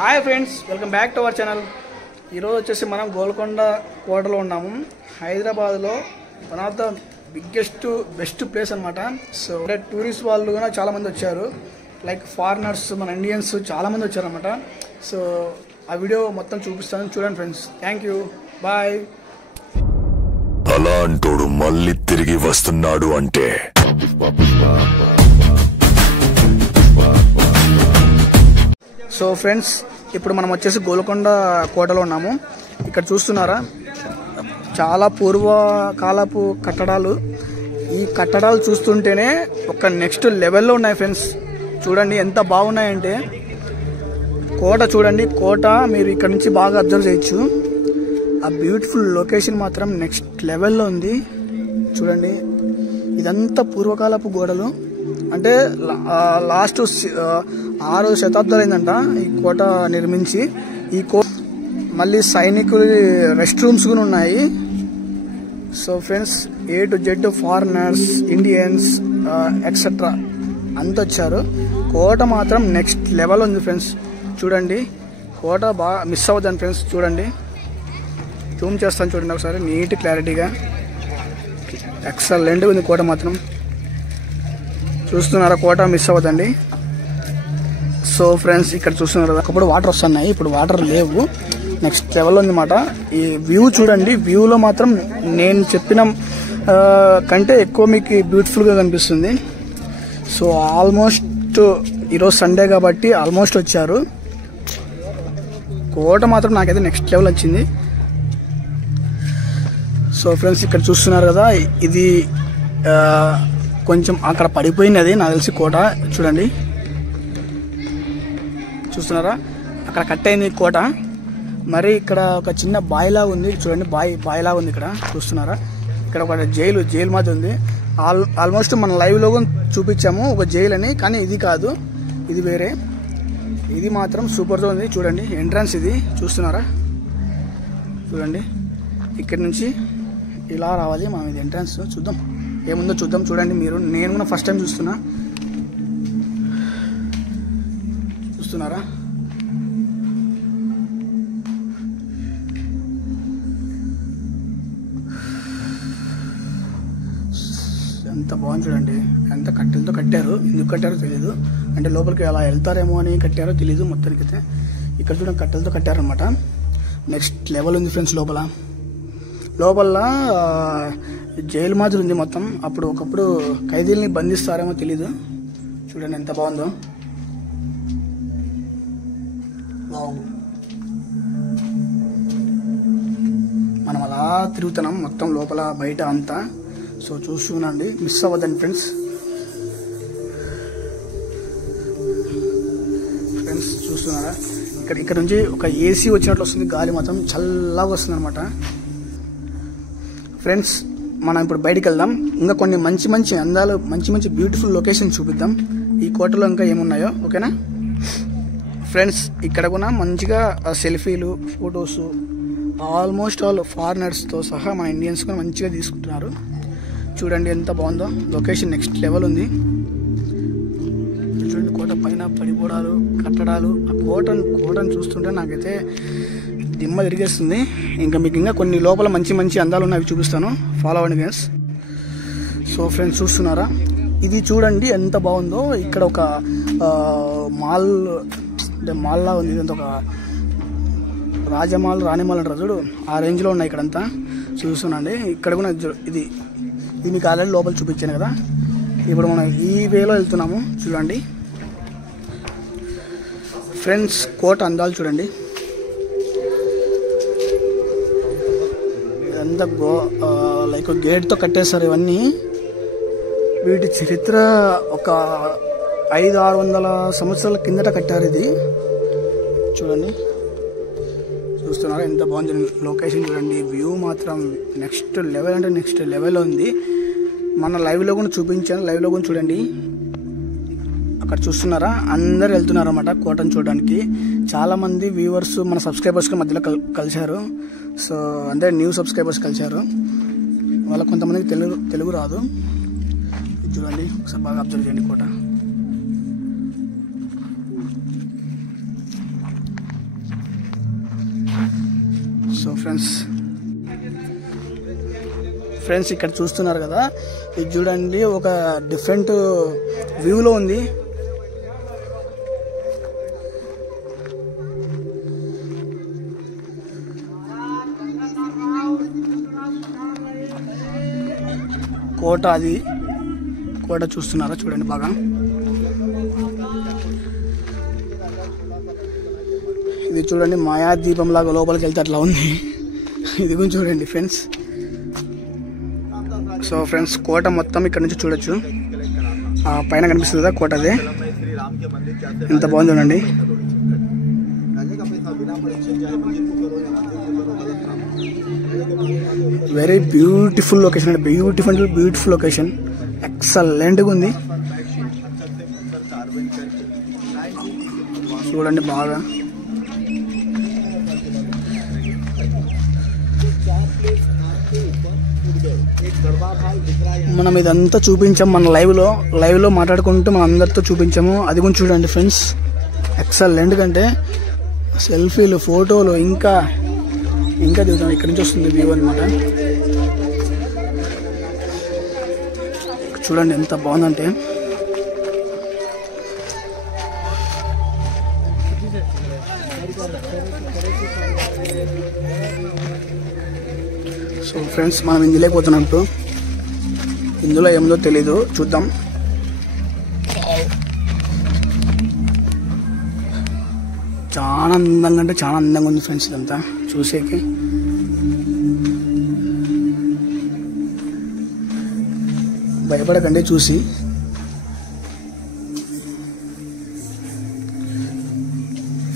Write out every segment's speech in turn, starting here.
Hi friends, welcome back to our channel. ఈరోజు వచ్చేసి మనం గోల్కొండ కోటలో ఉన్నాము. హైదరాబాద్లో one of the best place అనమాట. సో టూరిస్ట్ వాళ్ళు కూడా చాలామంది వచ్చారు, లైక్ ఫారినర్స్, మన ఇండియన్స్ చాలామంది వచ్చారనమాట. సో ఆ వీడియో మొత్తం చూపిస్తాను, చూడండి ఫ్రెండ్స్. Thank you, bye. అలాంటోడు మళ్ళీ తిరిగి వస్తున్నాడు అంటే సో ఫ్రెండ్స్, ఇప్పుడు మనం వచ్చేసి గోల్కొండ కోటలో ఉన్నాము. ఇక్కడ చూస్తున్నారా, చాలా పూర్వకాలపు కట్టడాలు. ఈ కట్టడాలు చూస్తుంటేనే ఒక నెక్స్ట్ లెవెల్లో ఉన్నాయి ఫ్రెండ్స్. చూడండి ఎంత బాగున్నాయంటే, కోట చూడండి, కోట మీరు ఇక్కడ నుంచి బాగా అబ్జర్వ్ చేయొచ్చు. ఆ బ్యూటిఫుల్ లొకేషన్ మాత్రం నెక్స్ట్ లెవెల్లో ఉంది. చూడండి, ఇదంతా పూర్వకాలపు గోడలు. అంటే లాస్ట్ 6 శతాబ్దాలు అయిందంట ఈ కోట నిర్మించి. ఈ కోట మళ్ళీ సైనికుల రెస్ట్ రూమ్స్ కూడా ఉన్నాయి. So friends, A to Z foreigners, Indians etcetera అంత వచ్చారు. కోట మాత్రం నెక్స్ట్ లెవెల్ ఉంది ఫ్రెండ్స్. చూడండి, కోట బాగా మిస్ అవ్వద్దని ఫ్రెండ్స్. చూడండి, జూమ్ చేస్తాను చూడండి ఒకసారి, నీట్ క్లారిటీగా ఎక్సలెంట్గా ఉంది కోట మాత్రం. చూస్తున్నారా, కోట మిస్ అవ్వదండి. సో ఫ్రెండ్స్, ఇక్కడ చూస్తున్నారు కదా, ఒకప్పుడు వాటర్ వస్తున్నాయి, ఇప్పుడు వాటర్ లేవు. నెక్స్ట్ లెవెల్ ఉందన్నమాట. ఈ వ్యూ చూడండి, వ్యూలో మాత్రం నేను చెప్పిన కంటే ఎక్కువ మీకు బ్యూటిఫుల్గా కనిపిస్తుంది. సో ఆల్మోస్ట్ ఈరోజు సండే కాబట్టి ఆల్మోస్ట్ వచ్చారు. కోట మాత్రం నాకైతే నెక్స్ట్ లెవెల్ వచ్చింది. సో ఫ్రెండ్స్, ఇక్కడ చూస్తున్నారు కదా, ఇది కొంచెం అక్కడ పడిపోయింది, అది నాకు తెలిసి కోట. చూడండి, చూస్తున్నారా, అక్కడ కట్ అయింది కోట. మరి ఇక్కడ ఒక చిన్న బాయిలా ఉంది, చూడండి, బాయిలా ఉంది ఇక్కడ. చూస్తున్నారా, ఇక్కడ ఒక జైలు మాది ఉంది. ఆల్మోస్ట్ మన లైవ్లో చూపించాము ఒక జైలు అని, కానీ ఇది కాదు, ఇది వేరే. ఇది మాత్రం సూపర్గా ఉంది. చూడండి, ఎంట్రన్స్ ఇది చూస్తున్నారా. చూడండి, ఇక్కడ నుంచి ఇలా రావాలి మనం. ఇది ఎంట్రన్స్, చూద్దాం ఏముందో చూద్దాం. చూడండి మీరు, నేను కూడా ఫస్ట్ టైం చూస్తున్నారా. ఎంత బాగుంది చూడండి, ఎంత కట్టెలతో కట్టారు. ఎందుకు కట్టారో తెలీదు, అంటే లోపలికి అలా వెళ్తారేమో అని కట్టారో తెలీదు. మొత్తానికైతే ఇక్కడ చూడండి, కట్టెలతో కట్టారనమాట. నెక్స్ట్ లెవెల్ ఉంది ఫ్రెండ్స్. లోపల జైలు మాదిరి ఉంది మొత్తం. ఒకప్పుడు ఖైదీల్ని బంధిస్తారేమో తెలీదు. చూడండి ఎంత బాగుందో. మనం అలా తిరుగుతున్నాం మొత్తం లోపల బయట అంతా. సో చూస్తున్నాండి, మిస్ అవ్వద్దండి ఫ్రెండ్స్. చూస్తున్నారా, ఇక్కడ నుంచి ఒక ఏసీ వచ్చినట్లు వస్తుంది, గాలి మాత్రం చల్లగా వస్తుంది అనమాట. ఫ్రెండ్స్, మనం ఇప్పుడు బయటికి వెళ్దాం. ఇంకా కొన్ని మంచి అందాలు, మంచి బ్యూటిఫుల్ లొకేషన్ చూపిద్దాం. ఈ కోటలో ఇంకా ఏమున్నాయో, ఓకేనా ఫ్రెండ్స్. ఇక్కడ కూడా మంచిగా సెల్ఫీలు, ఫొటోస్, ఆల్మోస్ట్ ఆల్ ఫారినర్స్తో సహా మన ఇండియన్స్ కూడా మంచిగా తీసుకుంటున్నారు. చూడండి ఎంత బాగుందో లొకేషన్, నెక్స్ట్ లెవెల్ ఉంది. చూడండి, కోట పైన పడిపోవడాలు, కట్టడాలు. ఆ కోటను చూస్తుంటే నాకైతే దిమ్మ తిరిగేస్తుంది. ఇంకా మీకు ఇంకా కొన్ని లోపల మంచి అందాలు ఉన్నాయి, చూపిస్తాను. ఫాలో అవ్వండి గైస్. సో ఫ్రెండ్స్, చూస్తున్నారా, ఇది చూడండి ఎంత బాగుందో. ఇక్కడ ఒక మాల్లా ఉంది. ఇదంతా ఒక రాజమాల్, రాణిమాల్ అంటారు చూడు, ఆ రేంజ్లో ఉన్నాయి ఇక్కడంతా. చూస్తున్నాండి, ఇక్కడ కూడా ఇది మీకు ఆల్రెడీ లోపల చూపించాను కదా. ఇప్పుడు మనం ఈ వేలో వెళ్తున్నాము. చూడండి ఫ్రెండ్స్, కోట అందాలు చూడండి. ఇదంతా లైక్ గేట్తో కట్టేస్తారు ఇవన్నీ. వీటి చరిత్ర ఒక 500-600 సంవత్సరాల కిందట కట్టారు ఇది. చూడండి, చూస్తున్నారా ఎంత బాగుంది లొకేషన్. చూడండి, వ్యూ మాత్రం నెక్స్ట్ లెవెల్ అంటే నెక్స్ట్ లెవెల్ ఉంది. మన లైవ్లో కూడా చూపించాను, లైవ్లో కూడా చూడండి. అక్కడ చూస్తున్నారా, అందరు వెళ్తున్నారు అన్నమాట కోటను చూడడానికి. చాలామంది వ్యూవర్స్, మన సబ్స్క్రైబర్స్ మధ్యలో కలిశారు. సో అందరు న్యూ సబ్స్క్రైబర్స్ కలిశారు. వాళ్ళకి కొంతమందికి తెలుగు రాదు. చూడండి ఒకసారి బాగా అబ్జర్వ్ చేయండి కోట. సో ఫ్రెండ్స్ ఇక్కడ చూస్తున్నారు కదా, ఇది చూడండి ఒక డిఫరెంట్ వ్యూలో ఉంది. కోట చూస్తున్నారా, చూడండి బాగా. ఇది చూడండి మాయాదీపం లాగా లోపలికి వెళ్తే అట్లా ఉంది. ఇది కూడా చూడండి ఫ్రెండ్స్. సో ఫ్రెండ్స్ కోట మొత్తం ఇక్కడ నుంచి చూడొచ్చు. పైన కనిపిస్తుంది కదా కోట, అదే ఎంత బాగుంది చూడండి. వెరీ బ్యూటిఫుల్ లొకేషన్ అండి, బ్యూటిఫుల్ లొకేషన్, ఎక్సలెంట్గా ఉంది. చూడండి బాగా. మనం ఇదంతా చూపించాం మన లైవ్లో మాట్లాడుకుంటూ మనం అందరితో చూపించాము. అది కూడా చూడండి ఫ్రెండ్స్, ఎక్సలెంట్. కంటే సెల్ఫీలు, ఫోటోలు ఇంకా దిగుతాం. ఇక్కడి నుంచి వస్తుంది వ్యూ అనమాట. చూడండి ఎంత బాగుందంటే. సో ఫ్రెండ్స్ మనం ఇందులోకి పోతున్నట్టు, ఇందులో ఏముందో తెలీదు, చూద్దాం. చాలా అందంగా అంటే చాలా అందంగా ఉంది ఫ్రెండ్స్ ఇదంతా చూసేకి. భయపడకండి చూసి.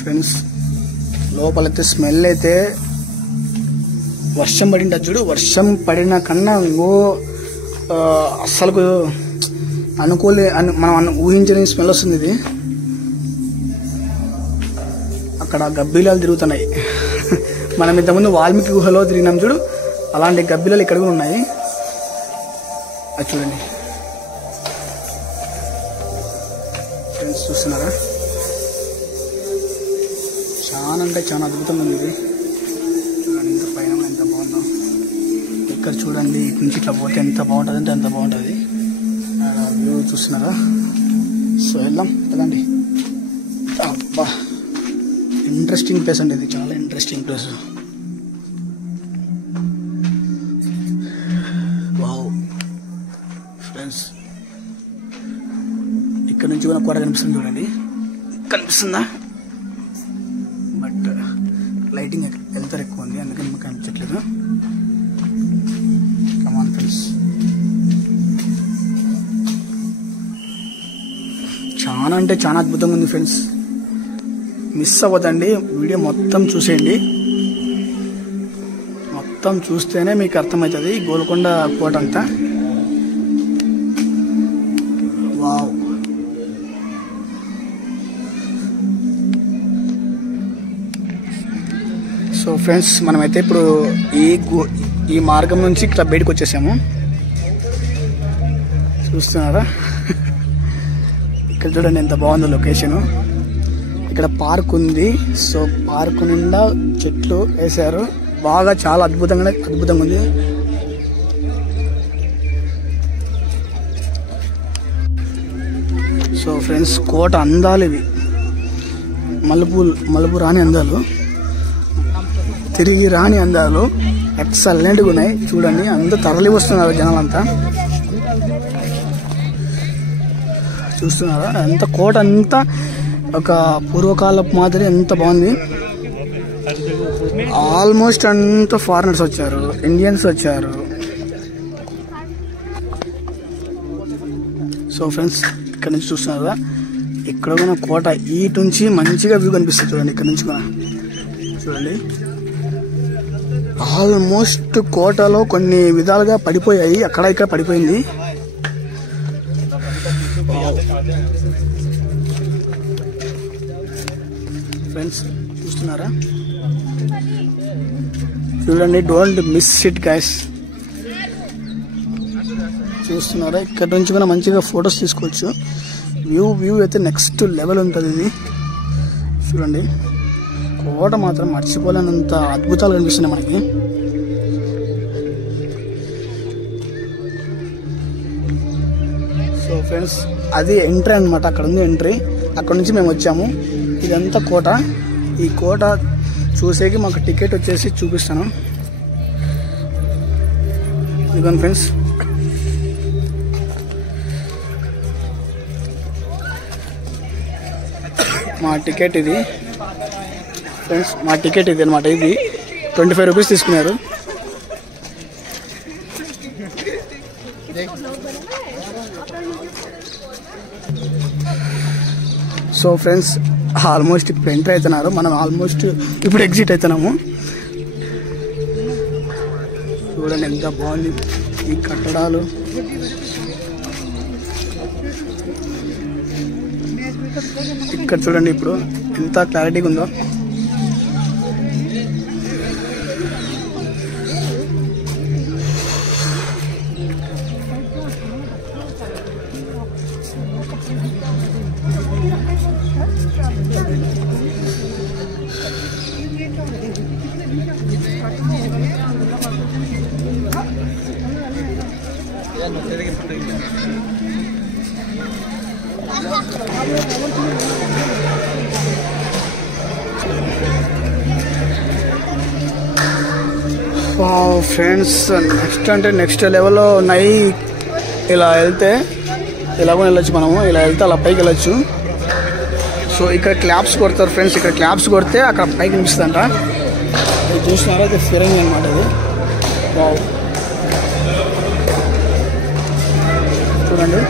ఫ్రెండ్స్ లోపలైతే స్మెల్ అయితే వర్షం పడింది చూడు, వర్షం పడిన కన్నా అస్సలు మనం ఊహించని స్మెల్ వస్తుంది ఇది. అక్కడ గబ్బిలాలు తిరుగుతున్నాయి. మనం ఇంతకుముందు వాల్మీకి గుహలో తిరిగినాం చూడు, అలాంటి గబ్బిలాలు ఇక్కడ కూడా ఉన్నాయి. అది చూడండి ఫ్రెండ్స్, చూస్తున్నారా? చాలా అంటే చాలా అద్భుతంగా ఉంది ఇది. చూడండి ఇంత పైన ఎంత బాగుందో. ఇక్కడ చూడండి, ఇటు నుంచి ఇట్లా పోతే ఎంత బాగుంటుంది అంటే ఎంత బాగుంటుంది. వ్యూ చూస్తున్నారా? సో వెళ్దాం కదండి. అబ్బా ఇంట్రెస్టింగ్ ప్లేస్ అండి ఇది, చాలా ఇంట్రెస్టింగ్ ప్లేస్. వావ్ ఫ్రెండ్స్, ఇక్కడ నుంచి కూడా కోట కనిపిస్తుంది చూడండి. కనిపిస్తుందా? బట్ లైటింగ్ వెళ్తారు ఎక్కువ ఉంది, అందుకని మాకు కనిపించట్లేదు. కమాన్ ఫ్రెండ్స్, చాలా అంటే చాలా అద్భుతంగా ఉంది ఫ్రెండ్స్. మిస్ అవ్వదండి, వీడియో మొత్తం చూసేయండి. మొత్తం చూస్తేనే మీకు అర్థమవుతుంది గోల్కొండ కోట అంతా. వావ్ సో ఫ్రెండ్స్, మనమైతే ఇప్పుడు ఈ మార్గం నుంచి ఇట్లా బయటకు వచ్చేసాము. చూస్తున్నారా? ఇక్కడ చూడండి ఎంత బాగుందో లొకేషను. ఇక్కడ పార్క్ ఉంది. సో పార్క్ నిండా చెట్లు వేసారు బాగా, చాలా అద్భుతంగా ఉంది. సో ఫ్రెండ్స్ కోట అందాలు ఇవి, మలుపు రాని అందాలు, తిరిగి రాని అందాలు, ఎక్సలెంట్గా ఉన్నాయి. చూడండి అంతా తరలి వస్తున్నారు జనాలంతా. చూస్తున్నారా? అంత కోట అంతా ఒక పూర్వకాలపు మాదిరి ఎంత బాగుంది. ఆల్మోస్ట్ అంతా ఫారినర్స్ వచ్చారు, ఇండియన్స్ వచ్చారు. సో ఫ్రెండ్స్ ఇక్కడ నుంచి చూస్తున్నారా? ఇక్కడ కూడా కోట ఇటు నుంచి మంచిగా వ్యూ కనిపిస్తుంది చూడండి. ఇక్కడ నుంచి కూడా చూడండి, ఆల్మోస్ట్ కోటలో కొన్ని విధాలుగా పడిపోయాయి, అక్కడ ఇక్కడ పడిపోయింది. ఫ్రెండ్స్ చూస్తున్నారా? చూడండి, డోంట్ మిస్ ఇట్ గైస్. చూస్తున్నారా? ఇక్కడ నుంచి కూడా మంచిగా ఫొటోస్ తీసుకోవచ్చు. వ్యూ అయితే నెక్స్ట్ లెవెల్ ఉంటుంది ఇది. చూడండి కోట మాత్రం మర్చిపోలేనంత అద్భుతాలు కనిపిస్తున్నాయి మనకి. సో ఫ్రెండ్స్, అది ఎంట్రీ అనమాట. అక్కడ ఉంది ఎంట్రీ. అక్కడ నుంచి మేము వచ్చాము. ఇదంతా కోట. ఈ కోట చూసేకి మాకు టికెట్ వచ్చేసి చూపిస్తాను. ఇదిగోండి ఫ్రెండ్స్, మా టికెట్ ఇది ఫ్రెండ్స్. మా టికెట్ ఇది అనమాట. ఇది 25 రూపీస్ తీసుకున్నారు. సో ఫ్రెండ్స్, ఆల్మోస్ట్ ఇప్పుడు ఎంటర్ అవుతున్నారు. మనం ఆల్మోస్ట్ ఇప్పుడు ఎగ్జిట్ అవుతున్నాము. చూడండి ఎంత బాగుంది ఈ కట్టడాలు. ఇక్కడ చూడండి ఇప్పుడు ఎంత క్లారిటీగా ఉందో. ఫ్రెండ్స్, నెక్స్ట్ అంటే నెక్స్ట్ లెవెల్లో ఉన్నాయి. ఇలా వెళ్తే ఇలా కూడా వెళ్ళొచ్చు మనము. ఇలా వెళ్తే అలా పైకి వెళ్ళొచ్చు. సో ఇక్కడ క్లాప్స్ కొడతారు ఫ్రెండ్స్. ఇక్కడ క్లాప్స్ కొడితే అక్కడ పైకి కనిపిస్తుందంట. ఇది చూసినారా, ఇది ఫిరంగి అనమాట. ఇది వావ్, చూడండి.